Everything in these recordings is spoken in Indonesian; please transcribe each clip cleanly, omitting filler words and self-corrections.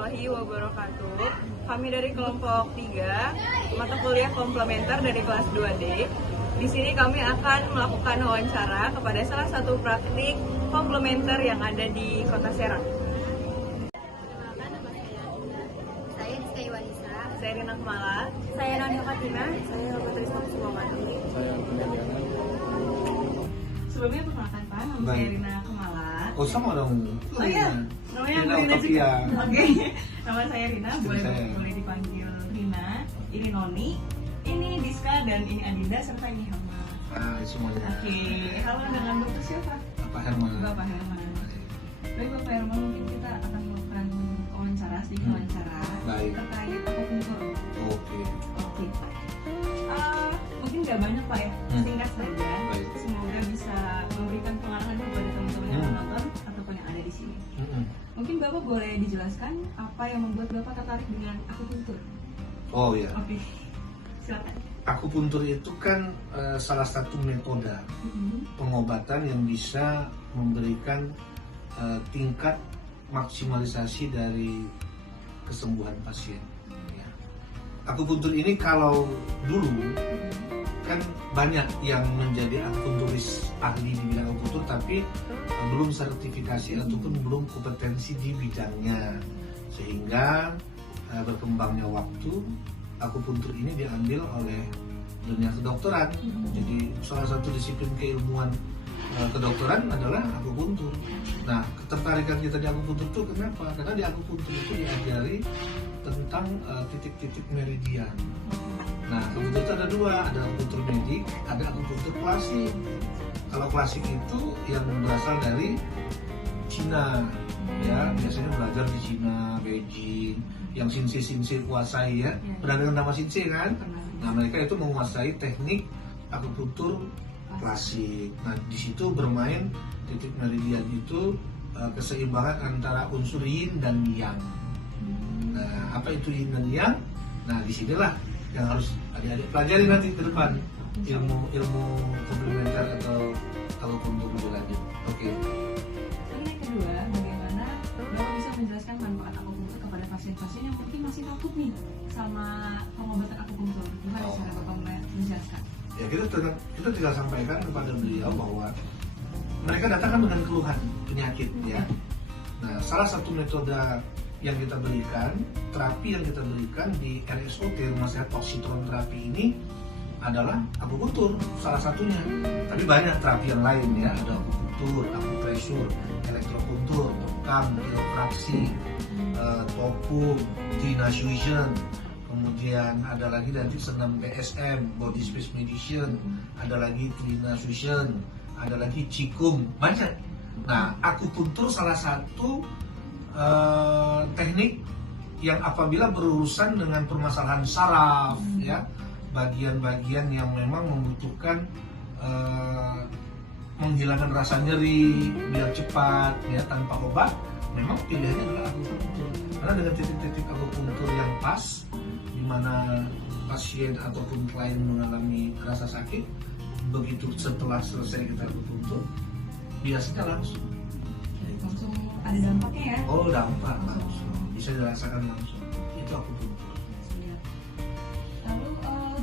warahmatullahi wabarakatuh. Kami dari kelompok 3, mata kuliah komplementer dari kelas 2D. Di sini kami akan melakukan wawancara kepada salah satu praktik komplementer yang ada di Kota Serang. Saya Rizka Iwanisa. Saya Rina Kemala. Saya Nadia Fatima. Saya Putri Sumawati. Sebelumnya perkenalkan Pak, nama saya Rina Kemala. Oh sama dong. Oh iya, namanya Rina Rina juga. Utopia. Oke, nama saya Rina, boleh saya. dipanggil Rina. Ini Noni, ini Diska, dan ini Adinda, serta ini Hama. Hai semuanya. Oke, halo, dengan Bapak siapa? Bapak Herman. Bapak Herman. Baik Bapak Herman, mungkin kita akan melakukan wawancara, sedikit wawancara Baik. terkait akupuntur. Oke. Oke Pak. Mungkin nggak banyak Pak ya, singkat saja. Baik. Semoga bisa memberikan pengalaman kepada teman-teman yang menonton ataupun yang ada di sini. Mungkin Bapak boleh dijelaskan apa yang membuat Bapak tertarik dengan akupuntur? Oh ya. Oke, silakan. Akupuntur itu kan salah satu metode pengobatan yang bisa memberikan tingkat maksimalisasi dari kesembuhan pasien. Ya. Akupuntur ini kalau dulu kan banyak yang menjadi akupunturis ahli di bidang akupuntur tapi belum sertifikasi ataupun belum kompetensi di bidangnya, sehingga berkembangnya waktu akupuntur ini diambil oleh dunia kedokteran. Jadi salah satu disiplin keilmuan kedokteran adalah akupuntur. Nah, ketertarikan kita di akupuntur itu kenapa? Karena di akupuntur itu diajari tentang titik-titik meridian. Nah, akupuntur itu ada dua, ada akupuntur medik, ada akupuntur klasik. Kalau klasik itu yang berasal dari Cina, ya biasanya belajar di Cina, Beijing, yang Sinsi kuasai ya. Pernah dengar nama Sinsi kan? Nah, mereka itu menguasai teknik akupuntur klasik. Nah, di situ bermain titik meridian itu keseimbangan antara unsur yin dan yang. Nah, apa itu yin dan yang? Nah, disinilah yang harus adik-adik pelajari nanti ke depan, ilmu komplementer atau akupuntur lebih lanjut. Oke. Lalu yang kedua, bagaimana Bapak bisa menjelaskan manfaat akupuntur kepada pasien-pasien yang mungkin masih takut nih sama pengobatan akupuntur? Gimana cara Bapak menjelaskan? Ya, kita tinggal sampaikan kepada beliau bahwa mereka datang kan dengan keluhan penyakit ya. Nah, salah satu metode yang kita berikan, terapi yang kita berikan di RSOT, Rumah Sehat Oksitron Terapi ini adalah akupuntur, salah satunya. Tapi banyak terapi yang lain ya, ada akupuntur, akupresur, elektropuntur, tokam, kiropraksi, topu, Trinash Fusion. Kemudian ada lagi nanti senam BSM, Body Space Medicine, ada lagi Trinash Fusion, ada lagi Qigong, banyak. Nah, akupuntur salah satu teknik yang apabila berurusan dengan permasalahan saraf, ya, bagian-bagian yang memang membutuhkan menghilangkan rasa nyeri biar cepat, ya, tanpa obat, memang pilihannya adalah akupuntur. Karena dengan titik-titik akupuntur yang pas, di mana pasien ataupun klien mengalami rasa sakit, begitu setelah selesai kita akupuntur, biasanya langsung Ada dampaknya ya? oh dampak langsung, bisa dirasakan langsung. Itu akupuntur. Lalu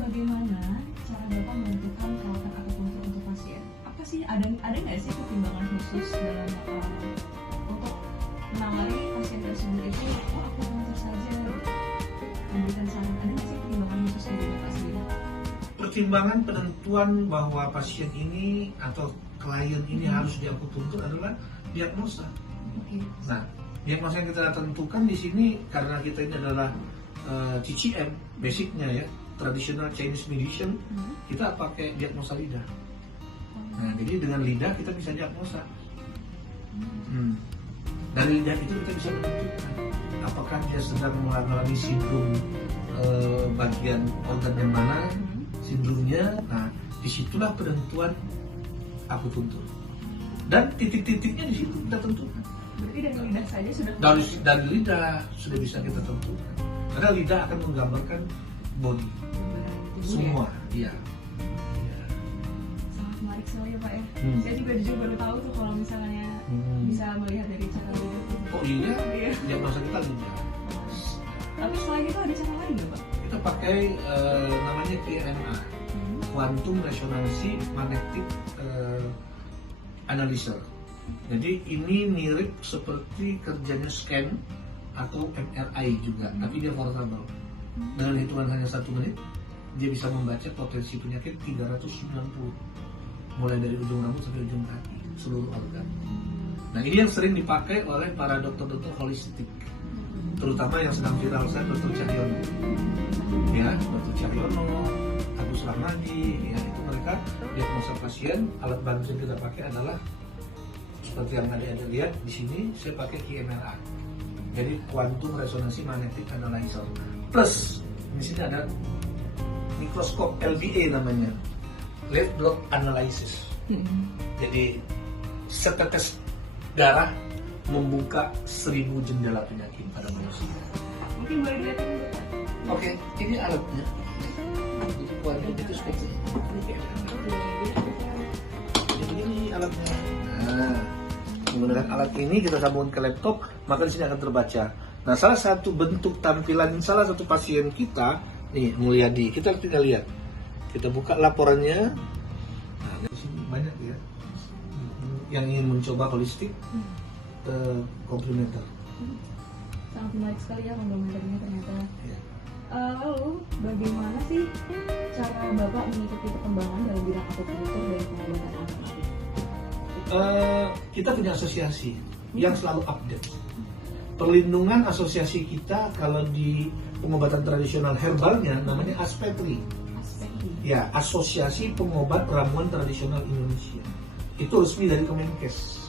bagaimana cara Bapak menentukan perawatan akupuntur untuk pasien? Apa sih, ada nggak sih pertimbangan khusus dalam untuk menangani pasien tersebut itu? Oh, akupuntur saja, memberikan saran. Ada nggak sih pertimbangan khusus dari Bapak sendiri? Pertimbangan penentuan bahwa pasien ini atau klien ini harus diakupuntur adalah diagnosa. Nah, diagnosa yang kita tentukan di sini karena kita ini adalah TCM, basicnya ya, traditional Chinese medicine, kita pakai diagnosa lidah. Nah, jadi dengan lidah kita bisa diagnosa. Dari lidah itu kita bisa menentukan apakah dia sedang mengalami sindrom bagian organ yang mana, sindromnya. Nah, disitulah penentuan akupuntur. Dan titik-titiknya di situ kita tentukan. Berarti dari lidah saja sudah Dari lidah sudah bisa kita tentukan. Karena lidah akan menggambarkan body semua, iya. sangat menarik sekali ya Pak ya. Saya juga jujur baru tahu tuh kalau misalnya bisa melihat dari cara lidah. Oh iya, Iya. diagnosa kita lidah. ada cara lain nggak Pak? Kita pakai namanya QMR, Quantum Resonancy Magnetic Analyzer. Jadi ini mirip seperti kerjanya scan atau MRI juga, tapi dia portable. Dengan hitungan hanya 1 menit, dia bisa membaca potensi penyakit 390, mulai dari ujung rambut sampai ujung kaki, seluruh organ. Nah ini yang sering dipakai oleh para dokter-dokter holistik, terutama yang sedang viral saya, Dr. Cahyono, ya, Dr. Cahyono, Agus Rahmadi, ya itu mereka diagnosa pasien. Alat bantu yang kita pakai adalah seperti yang ada lihat di sini, saya pakai QMRA, jadi Quantum Resonancy Magnetic Analyzer. Plus di sini ada mikroskop LBA namanya, Left Blood Analysis. Jadi setetes darah membuka 1000 jendela penyakit pada manusia. Mungkin boleh dilihat dulu Pak. Oke, ini alatnya. Jadi kualitas itu seperti ini. Jadi ini alatnya. Nah, menggunakan alat ini kita sambungkan ke laptop, maka di sini akan terbaca. Nah, salah satu bentuk tampilan salah satu pasien kita, nih Mulyadi, kita tinggal lihat. Kita buka laporannya. Nah, di sini banyak ya. Yang ingin mencoba holistik, komplementer. Sangat menarik sekali ya komplementernya ternyata. Ya. Lalu bagaimana sih cara Bapak mengikuti perkembangan dalam bidang akupuntur dan pengobatan alternatif? Kita punya asosiasi yang selalu update. Perlindungan asosiasi kita kalau di pengobatan tradisional herbalnya namanya ASPETRI. Ya, Asosiasi Pengobat Ramuan Tradisional Indonesia. Itu resmi dari Kemenkes.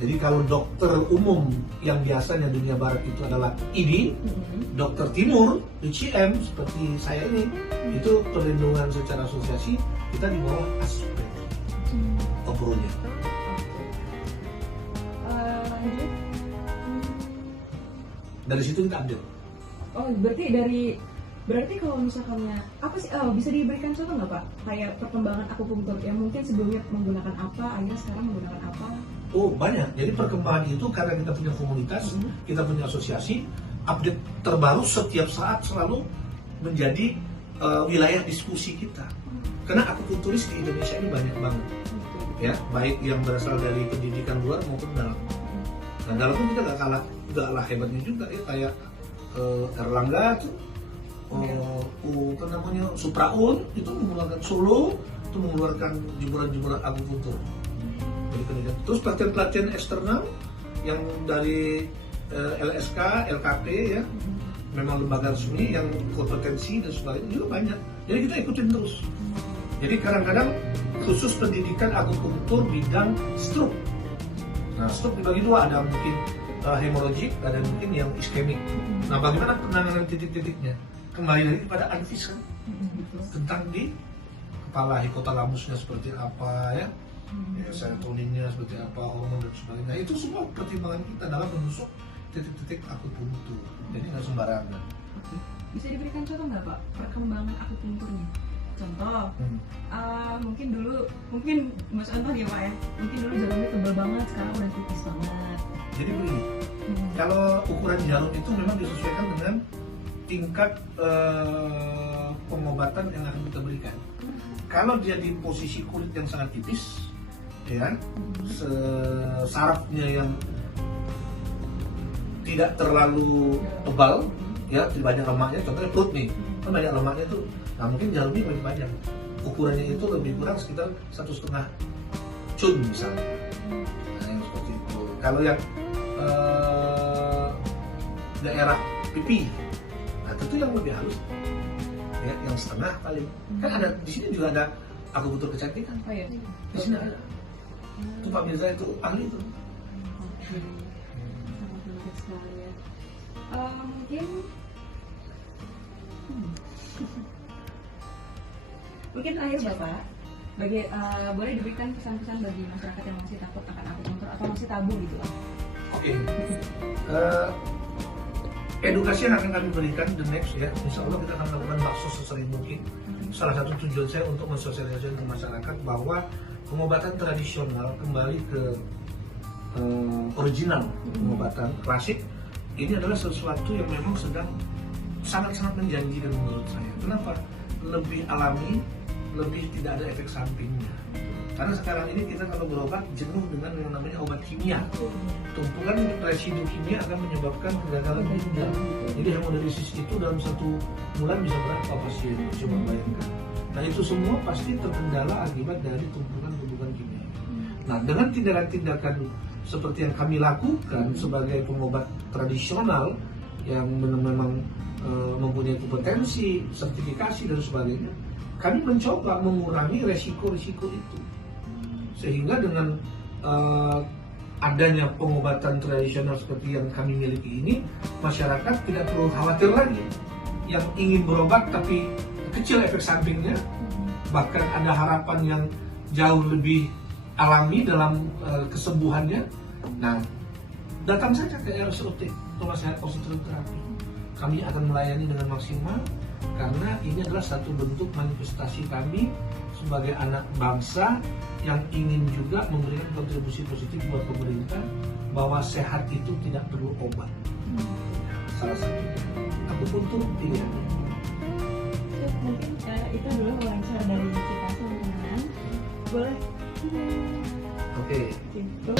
Jadi kalau dokter umum yang biasanya dunia barat itu adalah ID, dokter timur, UCM seperti saya ini, itu perlindungan secara asosiasi, kita di bawah ASPETRI. Obrolnya. Lanjut. Dari situ kita update. Oh, berarti kalau misalkannya apa sih? Bisa diberikan contoh nggak Pak? Kayak perkembangan akupunktur yang mungkin sebelumnya menggunakan apa, akhirnya sekarang menggunakan apa? Oh banyak. Jadi perkembangan itu karena kita punya komunitas, kita punya asosiasi, update terbaru setiap saat selalu menjadi wilayah diskusi kita. Karena akupunturis di Indonesia ini banyak banget, ya, baik yang berasal dari pendidikan luar maupun dalam. Nah dalam pun kita nggak kalah hebatnya juga ya, kayak Erlangga tuh, apa namanya, Supraun itu mengeluarkan Solo itu mengeluarkan jemuran-jemuran akupuntur. Jadi pendidikan. Terus pelatihan-pelatihan eksternal yang dari LSK, LKP ya, memang lembaga resmi yang kompetensi dan sebagainya juga banyak. Jadi kita ikutin terus. Jadi kadang-kadang khusus pendidikan akupuntur bidang stroke. Nah, stroke dibagi dua, ada mungkin hemorragik, ada mungkin yang iskemik. Nah, bagaimana penanganan titik-titiknya? Kembali lagi pada analisis kan, tentang di kepala hipotalamusnya seperti apa ya, serotoninnya seperti apa, hormon dan sebagainya. Nah, itu semua pertimbangan kita dalam menusuk titik-titik akupuntur. Jadi nggak sembarangan. Bisa diberikan contoh nggak Pak perkembangan akupunturnya? Contoh, mungkin Mas contoh ya Pak ya, mungkin dulu jarumnya tebal banget, sekarang udah tipis banget. Jadi begini, kalau ukuran jarum itu memang disesuaikan dengan tingkat pengobatan yang akan kita berikan. Kalau dia di posisi kulit yang sangat tipis, ya, sarafnya yang tidak terlalu tebal, ya, tidak banyak lemaknya, contohnya perut nih, kan banyak lemaknya tuh. Nah mungkin jarumnya lebih panjang, ukurannya itu lebih kurang sekitar 1,5 cun misalnya. Nah yang seperti itu. Kalau yang daerah pipi, nah tentu yang lebih halus, ya, yang setengah paling. Kan ada di sini juga ada akupuntur kecantikan. Oh iya. Di sini ada. Itu Pak Mirza itu ahli itu. Oke. Sangat menarik sekali ya. Mungkin terakhir Bapak, boleh diberikan pesan-pesan bagi masyarakat yang masih takut akan akupuntur atau masih tabu gitu Pak? Oke. Edukasi yang akan kami berikan the next ya, insya Allah kita akan melakukan baksos sesering mungkin. Salah satu tujuan saya untuk mensosialisasikan ke masyarakat bahwa pengobatan tradisional kembali ke original pengobatan klasik ini adalah sesuatu yang memang sedang sangat-sangat menjanjikan menurut saya. Kenapa? Lebih alami, lebih tidak ada efek sampingnya. Karena sekarang ini kita kalau berobat jenuh dengan yang namanya obat kimia. Tumpukan residu kimia akan menyebabkan kegagalan ginjal. Jadi hemodialisis itu dalam 1 bulan bisa berapa pasien? Coba bayangkan. Nah itu semua pasti terkendala akibat dari tumpukan kimia. Nah dengan tindakan-tindakan seperti yang kami lakukan sebagai pengobat tradisional yang memang mempunyai kompetensi, sertifikasi dan sebagainya, kami mencoba mengurangi resiko-resiko itu. Sehingga dengan adanya pengobatan tradisional seperti yang kami miliki ini, masyarakat tidak perlu khawatir lagi. Yang ingin berobat tapi kecil efek sampingnya, bahkan ada harapan yang jauh lebih alami dalam kesembuhannya. Nah, datang saja ke RSUT, Rumah Sehat Positif Terapi. Kami akan melayani dengan maksimal karena ini adalah satu bentuk manifestasi kami sebagai anak bangsa yang ingin juga memberikan kontribusi positif buat pemerintah bahwa sehat itu tidak perlu obat. Salah satu akupuntur pilihannya. Mungkin itu dulu wawancara dari kita teman-teman. Boleh? Oke. Gitu.